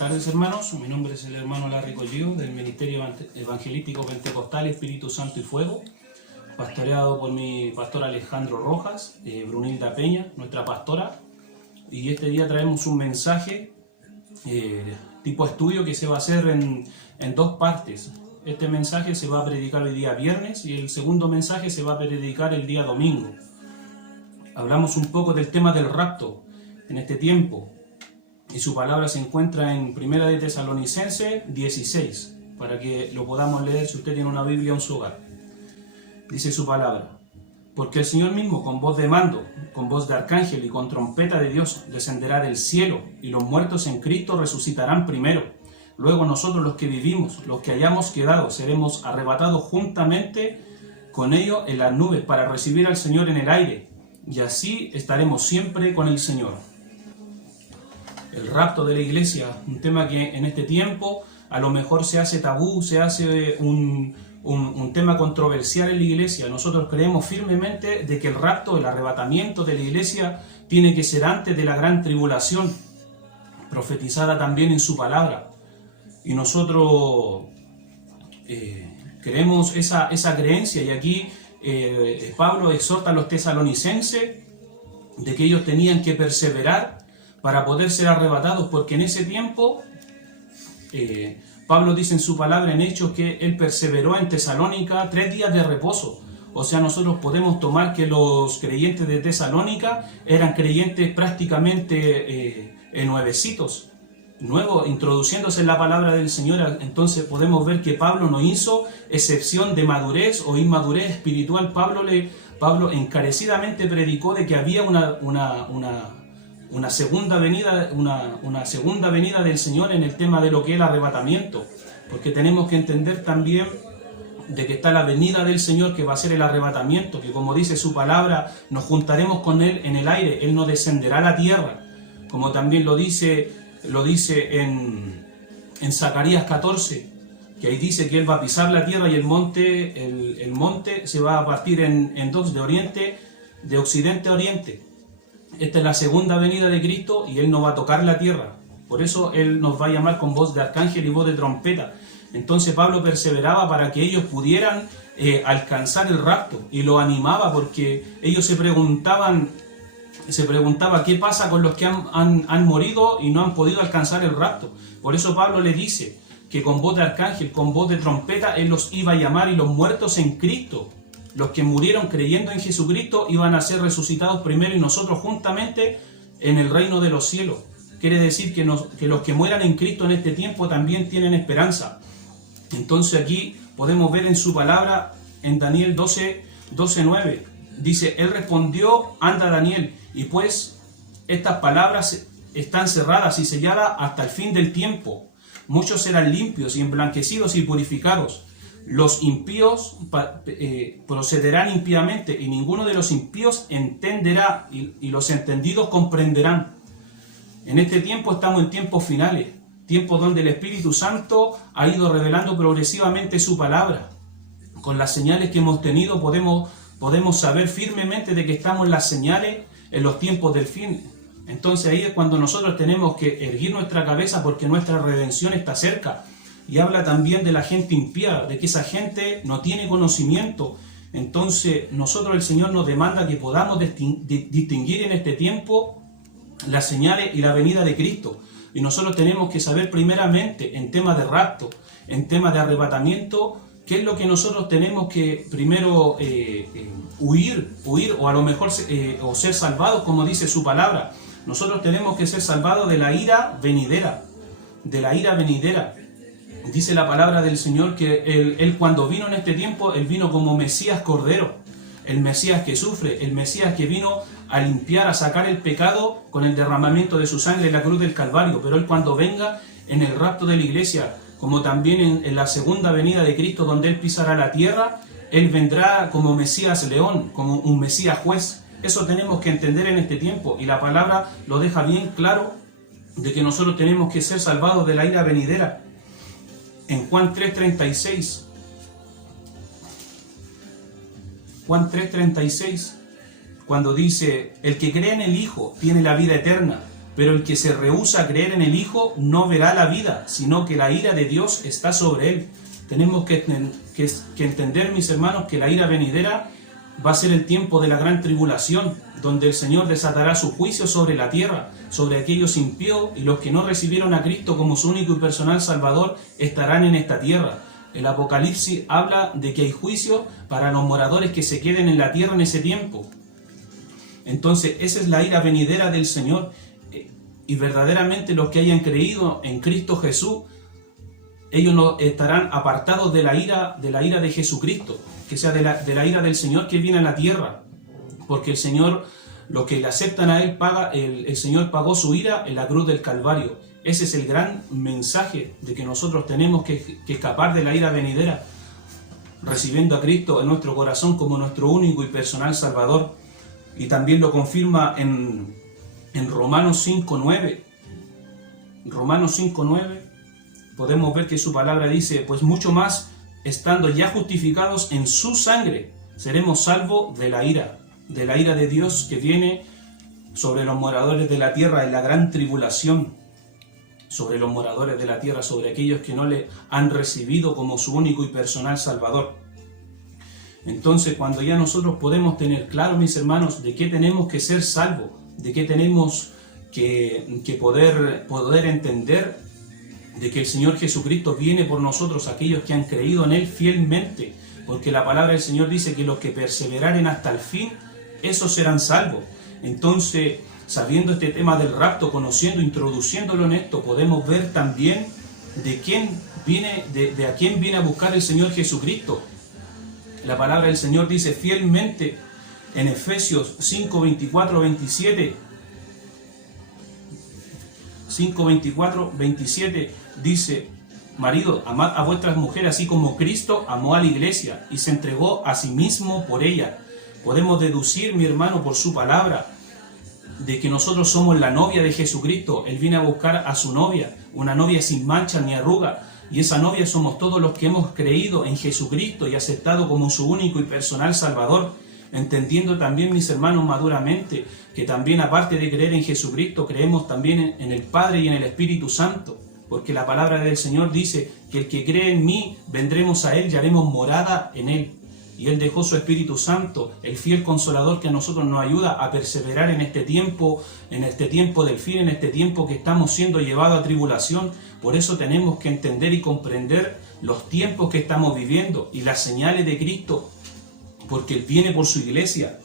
tardes, hermanos. Mi nombre es el hermano Larry Collío del Ministerio Evangelístico Pentecostal Espíritu Santo y Fuego, pastoreado por mi pastor Alejandro Rojas, Brunilda Peña, nuestra pastora. Y este día traemos un mensaje tipo estudio que se va a hacer en dos partes. Este mensaje se va a predicar el día viernes y el segundo mensaje se va a predicar el día domingo. Hablamos un poco del tema del rapto en este tiempo. Y su palabra se encuentra en 1 de Tesalonicenses 16, para que lo podamos leer si usted tiene una Biblia en su hogar. Dice su palabra: porque el Señor mismo, con voz de mando, con voz de arcángel y con trompeta de Dios, descenderá del cielo, y los muertos en Cristo resucitarán primero. Luego nosotros, los que vivimos, los que hayamos quedado, seremos arrebatados juntamente con ellos en las nubes para recibir al Señor en el aire, y así estaremos siempre con el Señor. El rapto de la iglesia, un tema que en este tiempo a lo mejor se hace tabú, se hace un tema controversial en la iglesia. Nosotros creemos firmemente de que el rapto, el arrebatamiento de la iglesia tiene que ser antes de la gran tribulación, profetizada también en su palabra. Y nosotros creemos esa creencia, y aquí Pablo exhorta a los tesalonicenses de que ellos tenían que perseverar para poder ser arrebatados, porque en ese tiempo Pablo dice en su palabra en Hechos que él perseveró en Tesalónica 3 días de reposo. O sea, nosotros podemos tomar que los creyentes de Tesalónica eran creyentes prácticamente nuevecitos, nuevos, introduciéndose en la palabra del Señor. Entonces podemos ver que Pablo no hizo excepción de madurez o inmadurez espiritual. Pablo encarecidamente predicó de que había una segunda venida del Señor en el tema de lo que es el arrebatamiento, porque tenemos que entender también de que está la venida del Señor, que va a ser el arrebatamiento, que como dice su palabra, nos juntaremos con Él en el aire, Él no descenderá a la tierra, como también lo dice en Zacarías 14, que ahí dice que Él va a pisar la tierra y el monte se va a partir en dos, de occidente a oriente. Esta es la segunda venida de Cristo y Él no va a tocar la tierra. Por eso Él nos va a llamar con voz de arcángel y voz de trompeta. Entonces Pablo perseveraba para que ellos pudieran alcanzar el rapto, y lo animaba, porque ellos se preguntaba qué pasa con los que han morido y no han podido alcanzar el rapto. Por eso Pablo le dice que con voz de arcángel, con voz de trompeta, Él los iba a llamar, y los muertos en Cristo, los que murieron creyendo en Jesucristo, iban a ser resucitados primero, y nosotros juntamente en el reino de los cielos. Quiere decir que los que mueran en Cristo en este tiempo también tienen esperanza. Entonces aquí podemos ver en su palabra, en Daniel 12:9, dice: Él respondió: anda, Daniel, y pues estas palabras están cerradas y selladas hasta el fin del tiempo. Muchos serán limpios y emblanquecidos y purificados. Los impíos procederán impíamente, y ninguno de los impíos entenderá, y los entendidos comprenderán. En este tiempo estamos en tiempos finales, tiempos donde el Espíritu Santo ha ido revelando progresivamente su palabra. Con las señales que hemos tenido podemos saber firmemente de que estamos en las señales, en los tiempos del fin. Entonces ahí es cuando nosotros tenemos que erguir nuestra cabeza, porque nuestra redención está cerca. Y habla también de la gente impía, de que esa gente no tiene conocimiento. Entonces nosotros, el Señor nos demanda que podamos distinguir en este tiempo las señales y la venida de Cristo. Y nosotros tenemos que saber primeramente, en temas de rapto, en temas de arrebatamiento, qué es lo que nosotros tenemos que primero huir, o a lo mejor o ser salvados, como dice su palabra. Nosotros tenemos que ser salvados de la ira venidera, Dice la palabra del Señor que Él cuando vino en este tiempo, Él vino como Mesías Cordero, el Mesías que sufre, el Mesías que vino a limpiar, a sacar el pecado con el derramamiento de su sangre en la cruz del Calvario. Pero Él, cuando venga en el rapto de la iglesia, como también en la segunda venida de Cristo, donde Él pisará la tierra, Él vendrá como Mesías león, como un Mesías juez. Eso tenemos que entender en este tiempo, y la palabra lo deja bien claro, de que nosotros tenemos que ser salvados de la ira venidera. En Juan 3:36, cuando dice: el que cree en el Hijo tiene la vida eterna, Pero el que se rehúsa a creer en el Hijo no verá la vida, sino que la ira de Dios está sobre él. Tenemos que entender, mis hermanos, que la ira venidera va a ser el tiempo de la gran tribulación, donde el Señor desatará su juicio sobre la tierra, sobre aquellos impíos, y los que no recibieron a Cristo como su único y personal Salvador estarán en esta tierra. El Apocalipsis habla de que hay juicio para los moradores que se queden en la tierra en ese tiempo. Entonces, esa es la ira venidera del Señor. Y verdaderamente los que hayan creído en Cristo Jesús, ellos no estarán apartados de la ira de Jesucristo, que sea de la ira del Señor que viene a la tierra. Porque el Señor, los que le aceptan a Él, el Señor pagó su ira en la cruz del Calvario. Ese es el gran mensaje de que nosotros tenemos que escapar de la ira venidera, recibiendo a Cristo en nuestro corazón como nuestro único y personal Salvador. Y también lo confirma en Romanos 5:9. Romanos 5:9 podemos ver que su palabra dice: pues mucho más, estando ya justificados en su sangre, seremos salvos de la ira de Dios que viene sobre los moradores de la tierra en la gran tribulación, sobre los moradores de la tierra, sobre aquellos que no le han recibido como su único y personal Salvador. Entonces, cuando ya nosotros podemos tener claro, mis hermanos, de qué tenemos que ser salvos, de qué tenemos que poder entender de que el Señor Jesucristo viene por nosotros, aquellos que han creído en Él fielmente, porque la palabra del Señor dice que los que perseveraren hasta el fin, esos serán salvos. Entonces, sabiendo este tema del rapto, conociendo, introduciéndolo en esto, podemos ver también de a quién viene a buscar el Señor Jesucristo. La palabra del Señor dice fielmente en Efesios 5:24-27, 5:24-27 dice: marido, amad a vuestras mujeres así como Cristo amó a la iglesia y se entregó a sí mismo por ella. Podemos deducir, mi hermano, por su palabra, de que nosotros somos la novia de Jesucristo. Él viene a buscar a su novia, una novia sin mancha ni arruga. Y esa novia somos todos los que hemos creído en Jesucristo y aceptado como su único y personal Salvador. Entendiendo también, mis hermanos, maduramente, que también aparte de creer en Jesucristo, creemos también en el Padre y en el Espíritu Santo. Porque la palabra del Señor dice que el que cree en mí, vendremos a Él y haremos morada en Él. Y Él dejó su Espíritu Santo, el fiel Consolador, que a nosotros nos ayuda a perseverar en este tiempo del fin, en este tiempo que estamos siendo llevados a tribulación. Por eso tenemos que entender y comprender los tiempos que estamos viviendo y las señales de Cristo, porque Él viene por su iglesia.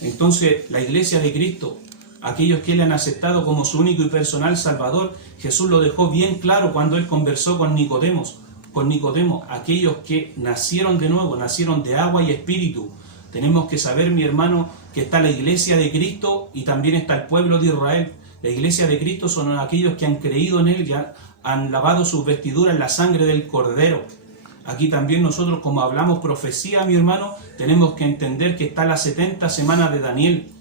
Entonces, la iglesia de Cristo, aquellos que Él han aceptado como su único y personal Salvador, Jesús lo dejó bien claro cuando Él conversó con Nicodemo, aquellos que nacieron de nuevo, nacieron de agua y espíritu. Tenemos que saber, mi hermano, que está la iglesia de Cristo y también está el pueblo de Israel. La iglesia de Cristo son aquellos que han creído en Él, y han lavado sus vestiduras en la sangre del Cordero. Aquí también nosotros, como hablamos profecía, mi hermano, tenemos que entender que está las 70 semanas de Daniel.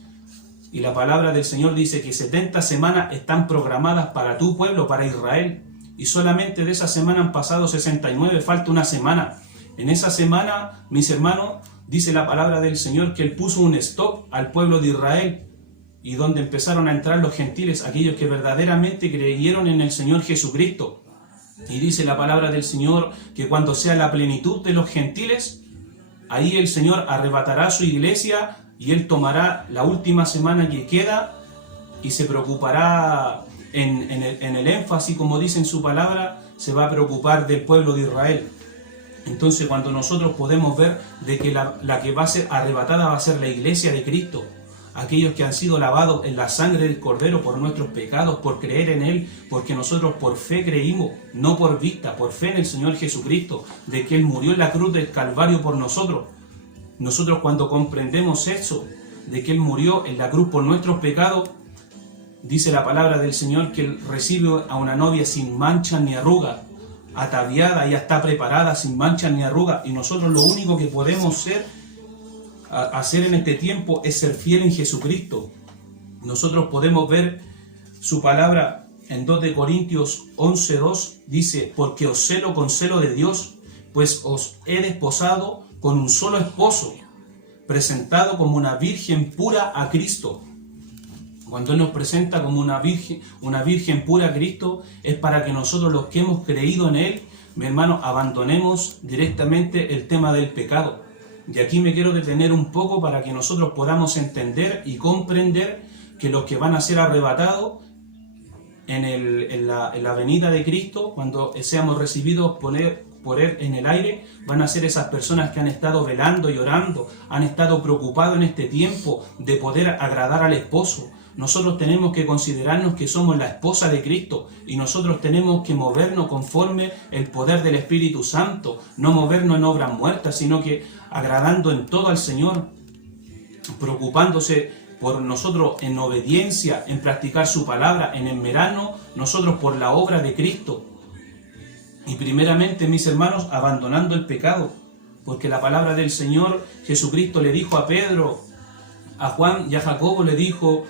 Y la palabra del Señor dice que 70 semanas están programadas para tu pueblo, para Israel. Y solamente de esa semana han pasado 69, falta una semana. En esa semana, mis hermanos, dice la palabra del Señor que Él puso un stop al pueblo de Israel, y donde empezaron a entrar los gentiles, aquellos que verdaderamente creyeron en el Señor Jesucristo. Y dice la palabra del Señor que cuando sea la plenitud de los gentiles, ahí el Señor arrebatará su iglesia y Él tomará la última semana que queda y se preocupará en el énfasis, como dice en su palabra, se va a preocupar del pueblo de Israel. Entonces, cuando nosotros podemos ver de que la que va a ser arrebatada va a ser la iglesia de Cristo, aquellos que han sido lavados en la sangre del Cordero por nuestros pecados, por creer en Él, porque nosotros por fe creímos, no por vista, por fe en el Señor Jesucristo, de que Él murió en la cruz del Calvario por nosotros. Nosotros, cuando comprendemos eso, de que Él murió en la cruz por nuestros pecados, dice la palabra del Señor que Él recibe a una novia sin mancha ni arruga, ataviada, ya está preparada, sin mancha ni arruga, y nosotros lo único que podemos hacer en este tiempo es ser fiel en Jesucristo. Nosotros podemos ver su palabra en 2 de Corintios 11:2, dice: porque os celo con celo de Dios, pues os he desposado con un solo esposo, presentado como una virgen pura a Cristo. Cuando Él nos presenta como una virgen pura a Cristo, es para que nosotros los que hemos creído en Él, mi hermano, abandonemos directamente el tema del pecado. Y aquí me quiero detener un poco para que nosotros podamos entender y comprender que los que van a ser arrebatados en la venida de Cristo, cuando seamos recibidos por Él en el aire, van a ser esas personas que han estado velando y orando, han estado preocupados en este tiempo de poder agradar al esposo. Nosotros tenemos que considerarnos que somos la esposa de Cristo y nosotros tenemos que movernos conforme el poder del Espíritu Santo, no movernos en obras muertas, sino que agradando en todo al Señor, preocupándose por nosotros en obediencia, en practicar su palabra, en esmerarnos nosotros por la obra de Cristo. Y primeramente, mis hermanos, abandonando el pecado, porque la palabra del Señor Jesucristo le dijo a Pedro, a Juan y a Jacobo, le dijo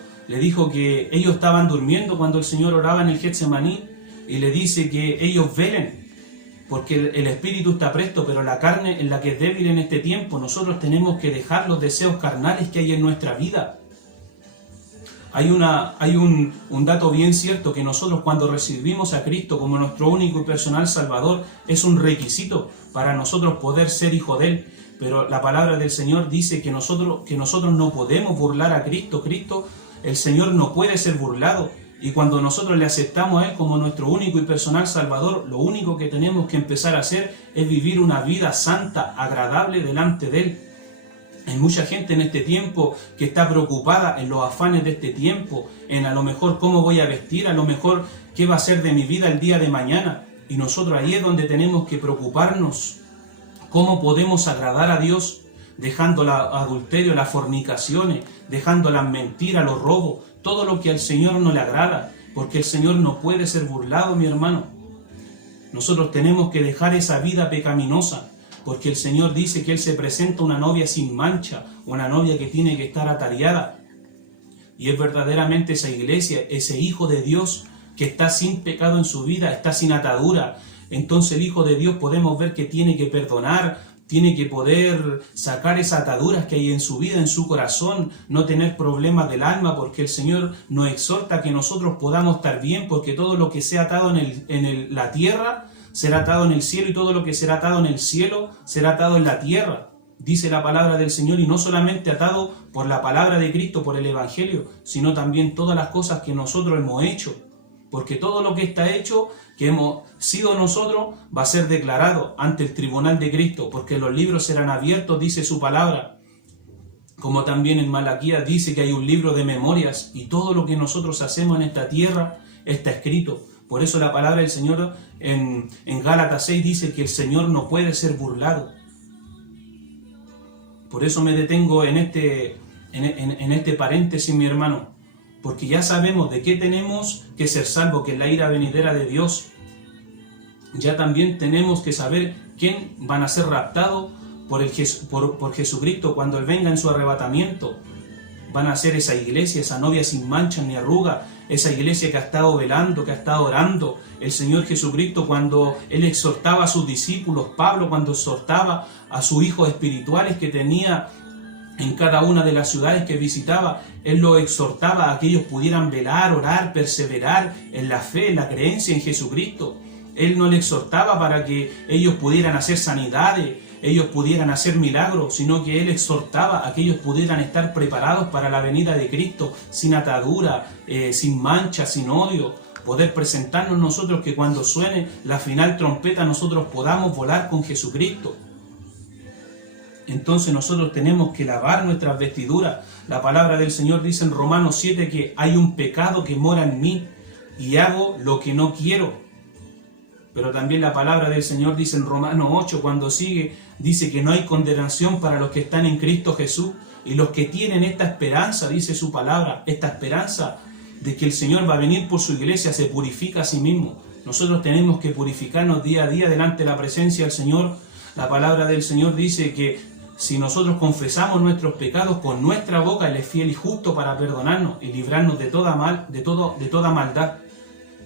que ellos estaban durmiendo cuando el Señor oraba en el Getsemaní, y le dice que ellos velen, porque el espíritu está presto, pero la carne es la que es débil en este tiempo. Nosotros tenemos que dejar los deseos carnales que hay en nuestra vida. Hay un dato bien cierto, que nosotros cuando recibimos a Cristo como nuestro único y personal Salvador, es un requisito para nosotros poder ser hijos de Él. Pero la palabra del Señor dice que nosotros no podemos burlar a Cristo. El Señor no puede ser burlado. Y cuando nosotros le aceptamos a Él como nuestro único y personal Salvador, lo único que tenemos que empezar a hacer es vivir una vida santa, agradable delante de Él. Hay mucha gente en este tiempo que está preocupada en los afanes de este tiempo, en a lo mejor cómo voy a vestir, a lo mejor qué va a ser de mi vida el día de mañana. Y nosotros ahí es donde tenemos que preocuparnos. ¿Cómo podemos agradar a Dios? Dejando el adulterio, las fornicaciones, dejando las mentiras, los robos, todo lo que al Señor no le agrada, porque el Señor no puede ser burlado, mi hermano. Nosotros tenemos que dejar esa vida pecaminosa, porque el Señor dice que Él se presenta una novia sin mancha, una novia que tiene que estar ataviada. Y es verdaderamente esa iglesia, ese Hijo de Dios que está sin pecado en su vida, está sin atadura. Entonces el Hijo de Dios podemos ver que tiene que perdonar, tiene que poder sacar esas ataduras que hay en su vida, en su corazón, no tener problemas del alma, porque el Señor nos exhorta a que nosotros podamos estar bien, porque todo lo que sea atado en la tierra será atado en el cielo, y todo lo que será atado en el cielo será atado en la tierra. Dice la palabra del Señor, y no solamente atado por la palabra de Cristo, por el Evangelio, sino también todas las cosas que nosotros hemos hecho. Porque todo lo que está hecho, que hemos sido nosotros, va a ser declarado ante el tribunal de Cristo, porque los libros serán abiertos, dice su palabra. Como también en Malaquías dice que hay un libro de memorias, y todo lo que nosotros hacemos en esta tierra está escrito. Por eso la palabra del Señor en Gálatas 6 dice que el Señor no puede ser burlado. Por eso me detengo en este paréntesis, mi hermano, porque ya sabemos de qué tenemos que ser salvos, que es la ira venidera de Dios. Ya también tenemos que saber quién van a ser raptados por Jesucristo cuando Él venga en su arrebatamiento. Van a ser esa iglesia, esa novia sin mancha ni arruga, esa iglesia que ha estado velando, que ha estado orando. El Señor Jesucristo, cuando Él exhortaba a sus discípulos, Pablo cuando exhortaba a sus hijos espirituales que tenía en cada una de las ciudades que visitaba, Él los exhortaba a que ellos pudieran velar, orar, perseverar en la fe, en la creencia en Jesucristo. Él no les exhortaba para que ellos pudieran hacer sanidades, ellos pudieran hacer milagros, sino que Él exhortaba a que ellos pudieran estar preparados para la venida de Cristo, sin atadura, sin mancha, sin odio, poder presentarnos nosotros, que cuando suene la final trompeta nosotros podamos volar con Jesucristo. Entonces nosotros tenemos que lavar nuestras vestiduras. La palabra del Señor dice en Romanos 7 que hay un pecado que mora en mí y hago lo que no quiero. Pero también la palabra del Señor dice en Romanos 8, cuando sigue, dice que no hay condenación para los que están en Cristo Jesús. Y los que tienen esta esperanza, dice su palabra, esta esperanza de que el Señor va a venir por su iglesia, se purifica a sí mismo. Nosotros tenemos que purificarnos día a día delante de la presencia del Señor. La palabra del Señor dice que si nosotros confesamos nuestros pecados con nuestra boca, Él es fiel y justo para perdonarnos y librarnos de toda maldad.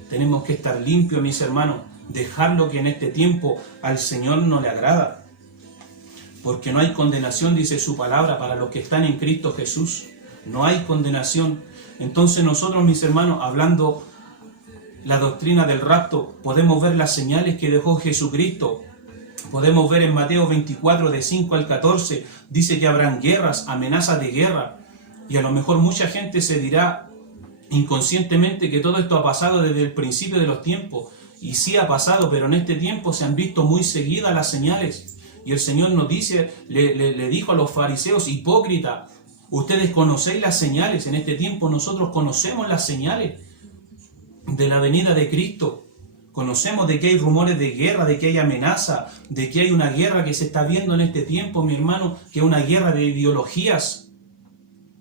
Tenemos que estar limpios, mis hermanos, dejar lo que en este tiempo al Señor no le agrada. Porque no hay condenación, dice su palabra, para los que están en Cristo Jesús. No hay condenación. Entonces nosotros, mis hermanos, hablando la doctrina del rapto, podemos ver las señales que dejó Jesucristo. Podemos ver en Mateo 24, de 5 al 14, dice que habrán guerras, amenazas de guerra. Y a lo mejor mucha gente se dirá inconscientemente que todo esto ha pasado desde el principio de los tiempos. Y sí ha pasado, pero en este tiempo se han visto muy seguidas las señales. Y el Señor nos dice, le dijo a los fariseos, hipócrita, ustedes conocéis las señales. En este tiempo nosotros conocemos las señales de la venida de Cristo. Conocemos de que hay rumores de guerra, de que hay amenaza, de que hay una guerra que se está viendo en este tiempo, mi hermano, que es una guerra de ideologías.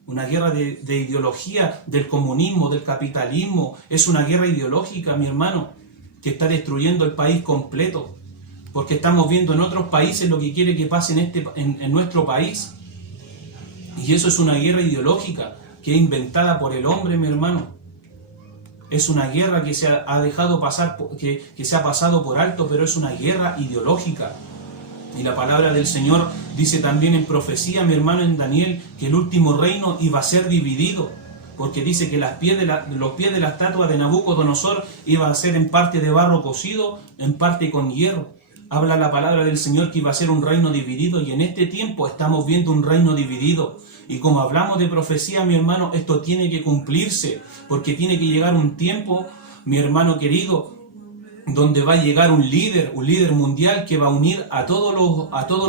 Una guerra de ideología del comunismo, del capitalismo. Es una guerra ideológica, mi hermano, que está destruyendo el país completo. Porque estamos viendo en otros países lo que quiere que pase en nuestro país. Y eso es una guerra ideológica que es inventada por el hombre, mi hermano. Es una guerra que se ha dejado pasar, que se ha pasado por alto, pero es una guerra ideológica. Y la palabra del Señor dice también en profecía, mi hermano, en Daniel, que el último reino iba a ser dividido. Porque dice que los pies de la estatua de Nabucodonosor iban a ser en parte de barro cocido, en parte con hierro. Habla la palabra del Señor que iba a ser un reino dividido, y en este tiempo estamos viendo un reino dividido. Y como hablamos de profecía, mi hermano, esto tiene que cumplirse, porque tiene que llegar un tiempo, mi hermano querido, donde va a llegar un líder mundial que va a unir a todos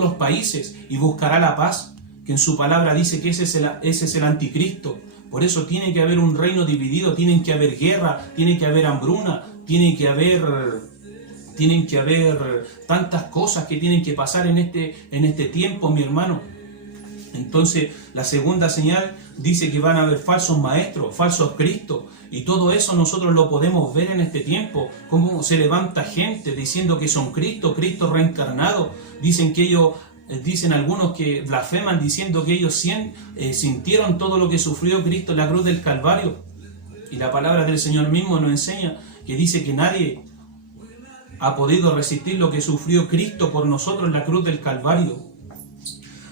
los países y buscará la paz, que en su palabra dice que ese es el anticristo. Por eso tiene que haber un reino dividido, tienen que haber guerra, tiene que haber hambruna, tienen que haber tantas cosas que tienen que pasar en este tiempo, mi hermano. Entonces, la segunda señal dice que van a haber falsos maestros, falsos cristos, y todo eso nosotros lo podemos ver en este tiempo, cómo se levanta gente diciendo que son Cristo reencarnado. Dicen algunos que blasfeman diciendo que ellos sintieron todo lo que sufrió Cristo en la cruz del Calvario. Y la palabra del Señor mismo nos enseña que dice que nadie ha podido resistir lo que sufrió Cristo por nosotros en la cruz del Calvario.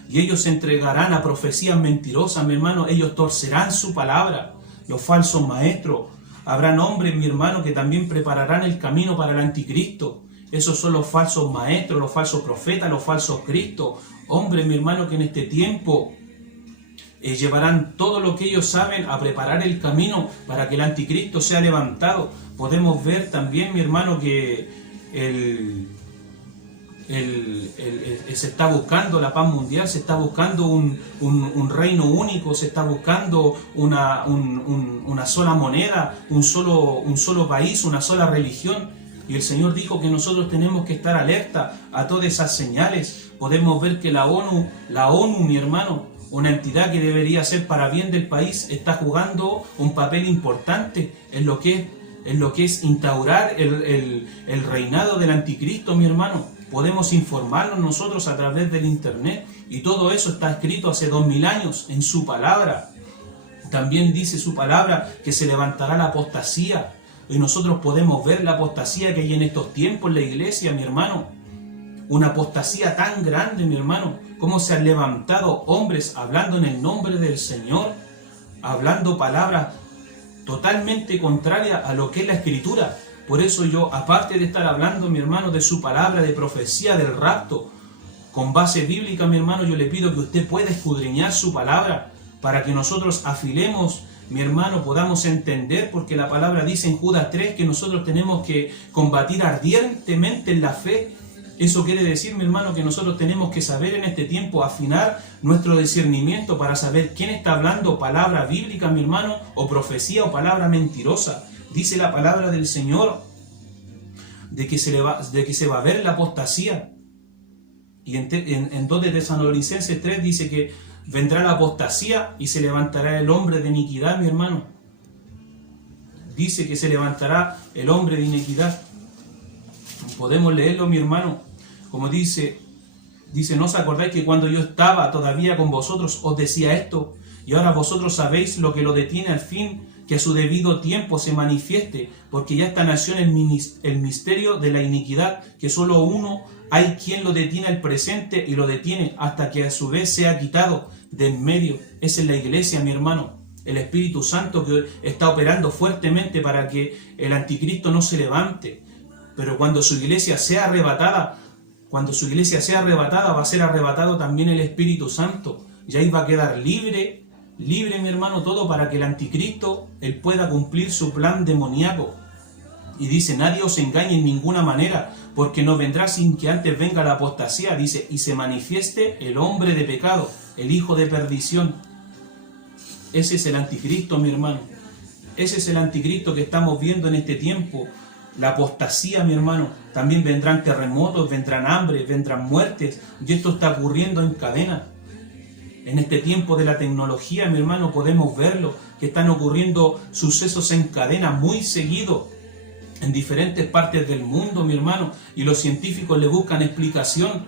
Y ellos se entregarán a profecías mentirosas, mi hermano. Ellos torcerán su palabra, los falsos maestros. Habrán hombres, mi hermano, que también prepararán el camino para el anticristo. Esos son los falsos maestros, los falsos profetas, los falsos cristos. Hombres, mi hermano, que en este tiempo llevarán todo lo que ellos saben a preparar el camino para que el anticristo sea levantado. Podemos ver también, mi hermano, que se está buscando la paz mundial, se está buscando un reino único, se está buscando una sola moneda, un solo país, una sola religión. Y el Señor dijo que nosotros tenemos que estar alerta a todas esas señales. Podemos ver que la ONU, mi hermano, una entidad que debería ser para bien del país, está jugando un papel importante en lo que es instaurar el reinado del anticristo, mi hermano. Podemos informarnos nosotros a través del internet, y todo eso está escrito hace 2000 años en su palabra. También dice su palabra que se levantará la apostasía, y nosotros podemos ver la apostasía que hay en estos tiempos en la iglesia, mi hermano. Una apostasía tan grande, mi hermano, cómo se han levantado hombres hablando en el nombre del Señor, hablando palabras totalmente contrarias a lo que es la Escritura. Por eso yo, aparte de estar hablando, mi hermano, de su palabra, de profecía, del rapto, con base bíblica, mi hermano, yo le pido que usted pueda escudriñar su palabra para que nosotros afilemos, mi hermano, podamos entender, porque la palabra dice en Judas 3 que nosotros tenemos que combatir ardientemente en la fe. Eso quiere decir, mi hermano, que nosotros tenemos que saber en este tiempo afinar nuestro discernimiento para saber quién está hablando palabra bíblica, mi hermano, o profecía o palabra mentirosa. Dice la palabra del Señor de que se va a ver la apostasía. Y en 2 de Tesalonicenses 3 dice que vendrá la apostasía y se levantará el hombre de iniquidad, mi hermano. Dice que se levantará el hombre de iniquidad. Podemos leerlo, mi hermano. Como dice, ¿no os acordáis que cuando yo estaba todavía con vosotros os decía esto? Y ahora vosotros sabéis lo que lo detiene al fin, que a su debido tiempo se manifieste, porque ya está nació el misterio de la iniquidad, que solo uno hay quien lo detiene al presente y lo detiene hasta que a su vez sea quitado de en medio. Esa es la iglesia, mi hermano. El Espíritu Santo que está operando fuertemente para que el anticristo no se levante. Pero cuando su iglesia sea arrebatada, va a ser arrebatado también el Espíritu Santo. Y ahí va a quedar libre, mi hermano, todo para que el anticristo, él pueda cumplir su plan demoníaco. Y dice, nadie os engañe en ninguna manera, porque no vendrá sin que antes venga la apostasía. Dice, y se manifieste el hombre de pecado, el hijo de perdición. Ese es el anticristo, mi hermano. Ese es el anticristo que estamos viendo en este tiempo. La apostasía, mi hermano. También vendrán terremotos, vendrán hambre, vendrán muertes. Y esto está ocurriendo en cadena. En este tiempo de la tecnología, mi hermano, podemos verlo, que están ocurriendo sucesos en cadena muy seguido en diferentes partes del mundo, mi hermano, y los científicos le buscan explicación,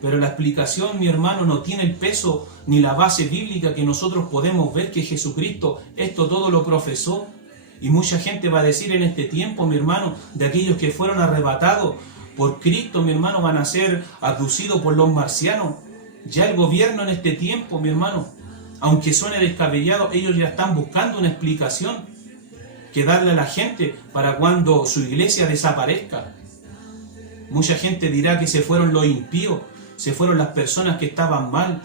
pero la explicación, mi hermano, no tiene el peso ni la base bíblica que nosotros podemos ver que Jesucristo esto todo lo profesó. Y mucha gente va a decir en este tiempo, mi hermano, de aquellos que fueron arrebatados por Cristo, mi hermano, van a ser abducidos por los marcianos. Ya el gobierno en este tiempo, mi hermano, aunque suene descabellado, ellos ya están buscando una explicación que darle a la gente para cuando su iglesia desaparezca. Mucha gente dirá que se fueron los impíos, se fueron las personas que estaban mal.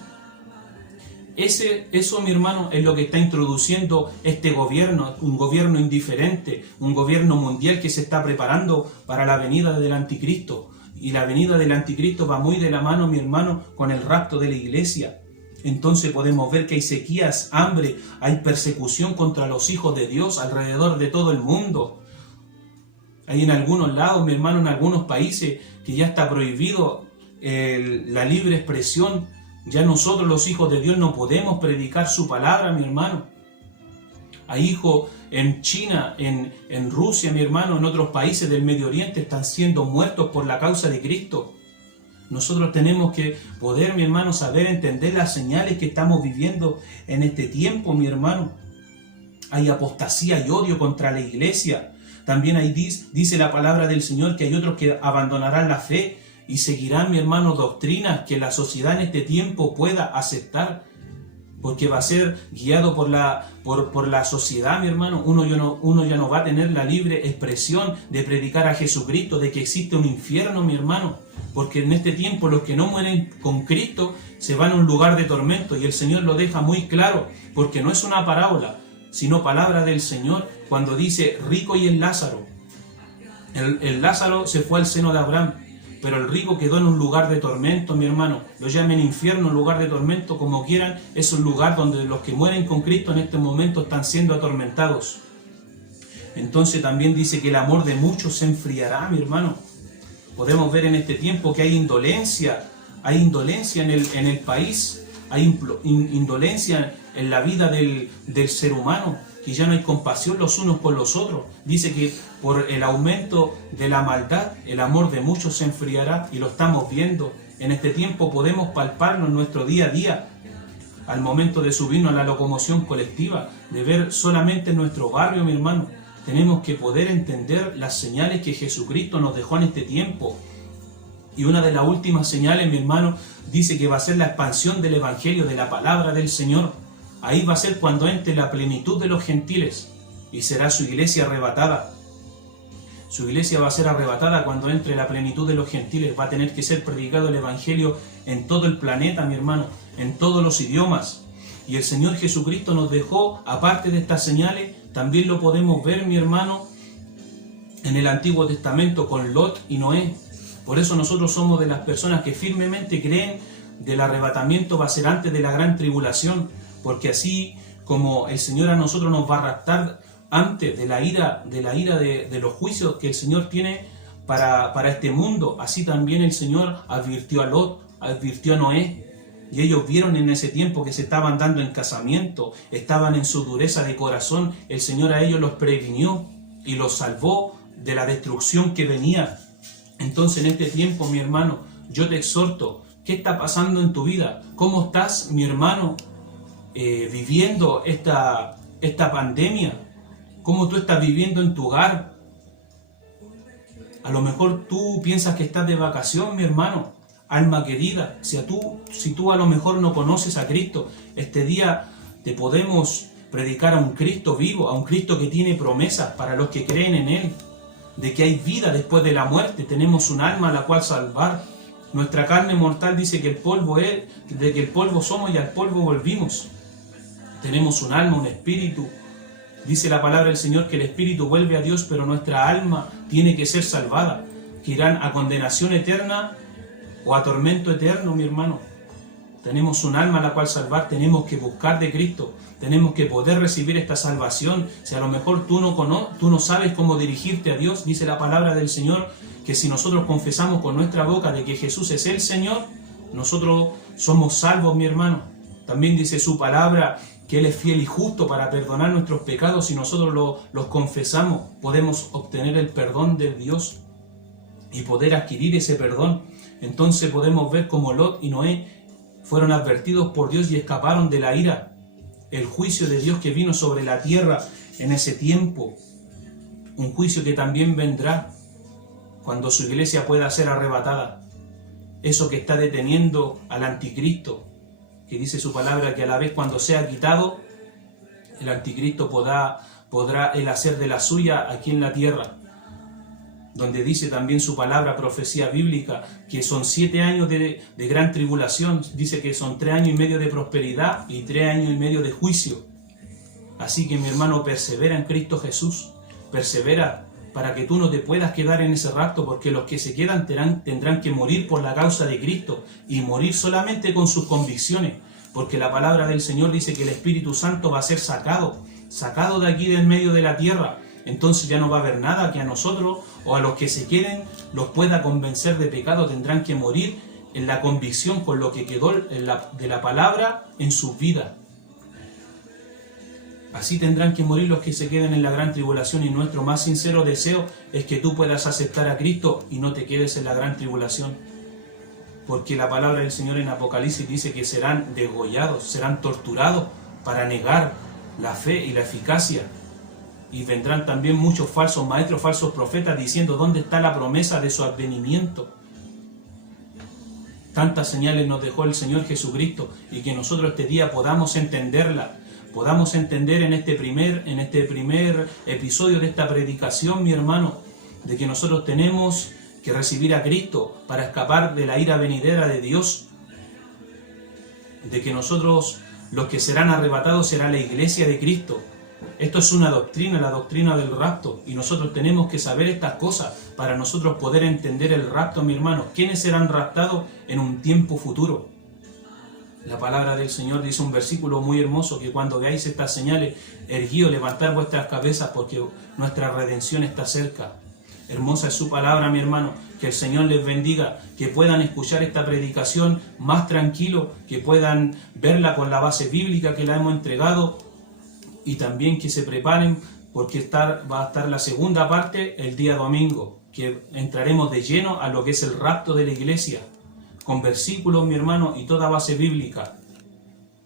Eso, mi hermano, es lo que está introduciendo este gobierno, un gobierno indiferente, un gobierno mundial que se está preparando para la venida del anticristo. Y la venida del anticristo va muy de la mano, mi hermano, con el rapto de la iglesia. Entonces podemos ver que hay sequías, hambre, hay persecución contra los hijos de Dios alrededor de todo el mundo. Hay en algunos lados, mi hermano, en algunos países que ya está prohibido la libre expresión. Ya nosotros los hijos de Dios no podemos predicar su palabra, mi hermano. Hay hijos en China, en Rusia, mi hermano, en otros países del Medio Oriente están siendo muertos por la causa de Cristo. Nosotros tenemos que poder, mi hermano, saber entender las señales que estamos viviendo en este tiempo, mi hermano. Hay apostasía y odio contra la iglesia. También ahí dice la palabra del Señor que hay otros que abandonarán la fe y seguirán, mi hermano, doctrinas que la sociedad en este tiempo pueda aceptar. Porque va a ser guiado por la sociedad, mi hermano. Uno ya no va a tener la libre expresión de predicar a Jesucristo, de que existe un infierno, mi hermano. Porque en este tiempo los que no mueren con Cristo se van a un lugar de tormento. Y el Señor lo deja muy claro, porque no es una parábola, sino palabra del Señor, cuando dice rico y el Lázaro. El Lázaro se fue al seno de Abraham, pero el rico quedó en un lugar de tormento, mi hermano. Lo llamen infierno, lugar de tormento, como quieran. Es un lugar donde los que mueren con Cristo en este momento están siendo atormentados. Entonces también dice que el amor de muchos se enfriará, mi hermano. Podemos ver en este tiempo que hay indolencia en el país, hay indolencia en la vida del ser humano, que ya no hay compasión los unos por los otros. Dice que por el aumento de la maldad, el amor de muchos se enfriará, y lo estamos viendo. En este tiempo podemos palparlo en nuestro día a día, al momento de subirnos a la locomoción colectiva, de ver solamente en nuestro barrio, mi hermano. Tenemos que poder entender las señales que Jesucristo nos dejó en este tiempo. Y una de las últimas señales, mi hermano, dice que va a ser la expansión del Evangelio, de la palabra del Señor. Ahí va a ser cuando entre la plenitud de los gentiles y será su iglesia arrebatada. Su iglesia va a ser arrebatada cuando entre la plenitud de los gentiles. Va a tener que ser predicado el Evangelio en todo el planeta, mi hermano, en todos los idiomas. Y el Señor Jesucristo nos dejó, aparte de estas señales, también lo podemos ver, mi hermano, en el Antiguo Testamento con Lot y Noé. Por eso nosotros somos de las personas que firmemente creen del arrebatamiento va a ser antes de la gran tribulación, porque así como el Señor a nosotros nos va a raptar antes de la ira de los juicios que el Señor tiene para este mundo, así también el Señor advirtió a Lot, advirtió a Noé. Y ellos vieron en ese tiempo que se estaban dando en casamiento, estaban en su dureza de corazón. El Señor a ellos los previnió y los salvó de la destrucción que venía. Entonces en este tiempo, mi hermano, yo te exhorto, ¿qué está pasando en tu vida? ¿Cómo estás, mi hermano, viviendo esta pandemia? ¿Cómo tú estás viviendo en tu hogar? A lo mejor tú piensas que estás de vacación, mi hermano. Alma querida, si tú a lo mejor no conoces a Cristo, este día te podemos predicar a un Cristo vivo, a un Cristo que tiene promesas para los que creen en Él, de que hay vida después de la muerte, tenemos un alma a la cual salvar. Nuestra carne mortal dice que el polvo es, de que el polvo somos y al polvo volvimos. Tenemos un alma, un espíritu. Dice la palabra del Señor que el espíritu vuelve a Dios, pero nuestra alma tiene que ser salvada, que irán a condenación eterna o a tormento eterno, mi hermano. Tenemos un alma a la cual salvar, tenemos que buscar de Cristo, tenemos que poder recibir esta salvación. Si a lo mejor tú no sabes cómo dirigirte a Dios, dice la palabra del Señor, que si nosotros confesamos con nuestra boca de que Jesús es el Señor, nosotros somos salvos, mi hermano. También dice su palabra que Él es fiel y justo para perdonar nuestros pecados. Si nosotros los confesamos, podemos obtener el perdón de Dios y poder adquirir ese perdón. Entonces podemos ver cómo Lot y Noé fueron advertidos por Dios y escaparon de la ira, el juicio de Dios que vino sobre la tierra en ese tiempo, un juicio que también vendrá cuando su iglesia pueda ser arrebatada. Eso que está deteniendo al anticristo, que dice su palabra que a la vez cuando sea quitado, el anticristo podrá él hacer de la suya aquí en la tierra, donde dice también su palabra, profecía bíblica, que son 7 años de gran tribulación. Dice que son 3 años y medio de prosperidad y 3 años y medio de juicio. Así que mi hermano, persevera en Cristo Jesús, persevera para que tú no te puedas quedar en ese rapto, porque los que se quedan tendrán que morir por la causa de Cristo y morir solamente con sus convicciones, porque la palabra del Señor dice que el Espíritu Santo va a ser sacado de aquí del medio de la tierra. Entonces ya no va a haber nada que a nosotros o a los que se queden los pueda convencer de pecado. Tendrán que morir en la convicción con lo que quedó de la palabra en sus vidas. Así tendrán que morir los que se queden en la gran tribulación, y nuestro más sincero deseo es que tú puedas aceptar a Cristo y no te quedes en la gran tribulación. Porque la palabra del Señor en Apocalipsis dice que serán degollados, serán torturados para negar la fe y la eficacia. Y vendrán también muchos falsos maestros, falsos profetas, diciendo dónde está la promesa de su advenimiento. Tantas señales nos dejó el Señor Jesucristo, y que nosotros este día podamos entenderla, podamos entender en este primer episodio de esta predicación, mi hermano, de que nosotros tenemos que recibir a Cristo para escapar de la ira venidera de Dios, de que nosotros, los que serán arrebatados, será la iglesia de Cristo. Esto es una doctrina, la doctrina del rapto, y nosotros tenemos que saber estas cosas para nosotros poder entender el rapto, mi hermano. ¿Quiénes serán raptados en un tiempo futuro? La palabra del Señor dice un versículo muy hermoso, que cuando veáis estas señales, erguíos, levantad vuestras cabezas, porque nuestra redención está cerca. Hermosa es su palabra, mi hermano. Que el Señor les bendiga, que puedan escuchar esta predicación más tranquilo, que puedan verla con la base bíblica que la hemos entregado, y también que se preparen, porque va a estar la segunda parte el día domingo, que entraremos de lleno a lo que es el rapto de la iglesia, con versículos, mi hermano, y toda base bíblica.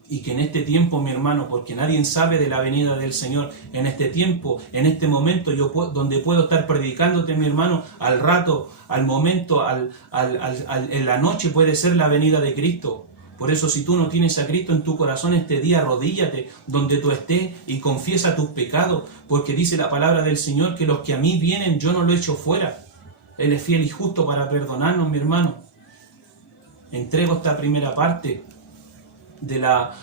Y que en este tiempo, mi hermano, porque nadie sabe de la venida del Señor, en este tiempo, en este momento, donde puedo estar predicándote, mi hermano, al rato, al momento, en la noche puede ser la venida de Cristo. Por eso, si tú no tienes a Cristo en tu corazón este día, arrodíllate donde tú estés y confiesa tus pecados, porque dice la palabra del Señor que los que a mí vienen yo no los echo fuera. Él es fiel y justo para perdonarnos, mi hermano. Entrego esta primera parte de la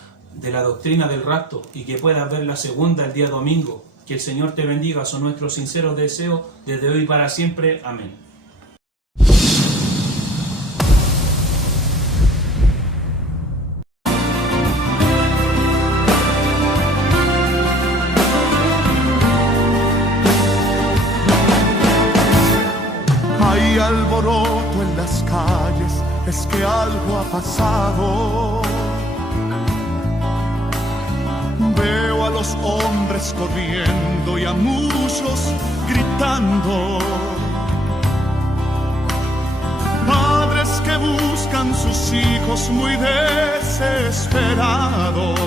doctrina del rapto, y que puedas ver la segunda el día domingo. Que el Señor te bendiga, son nuestros sinceros deseos desde hoy para siempre. Amén. Hay alboroto en las calles, es que algo ha pasado. Veo a los hombres corriendo y a muchos gritando. Padres que buscan sus hijos muy desesperados.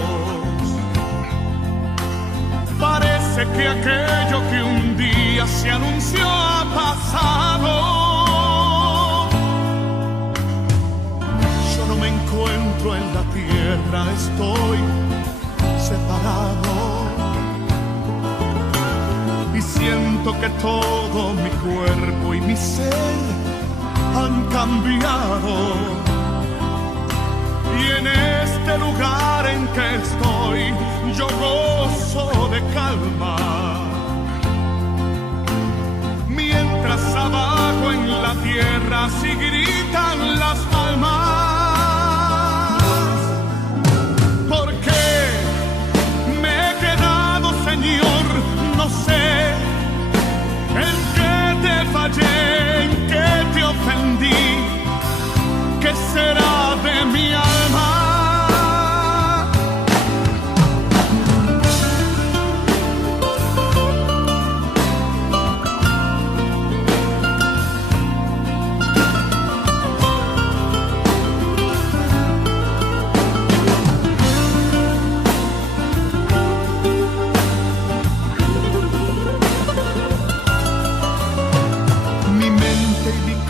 Parece que aquello que un día se anunció ha pasado. Yo no me encuentro en la tierra, estoy separado. siento que todo mi cuerpo y mi ser han cambiado. Y en este lugar en que estoy, yo gozo de calma. Mientras abajo en la tierra sí gritan las almas. Porque me he quedado, Señor, no sé en qué te fallé, en qué te ofendí, qué será de mi alma.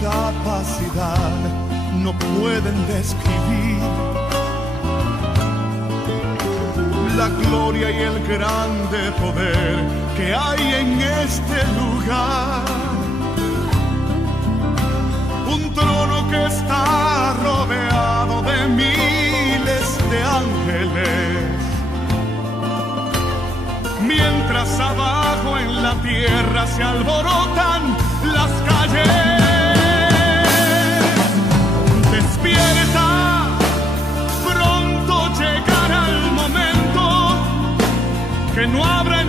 Capacidad no pueden describir la gloria y el grande poder que hay en este lugar. Un trono que está rodeado de miles de ángeles, mientras abajo en la tierra se alborotan las calles. Despierta, pronto llegará el momento que no habrá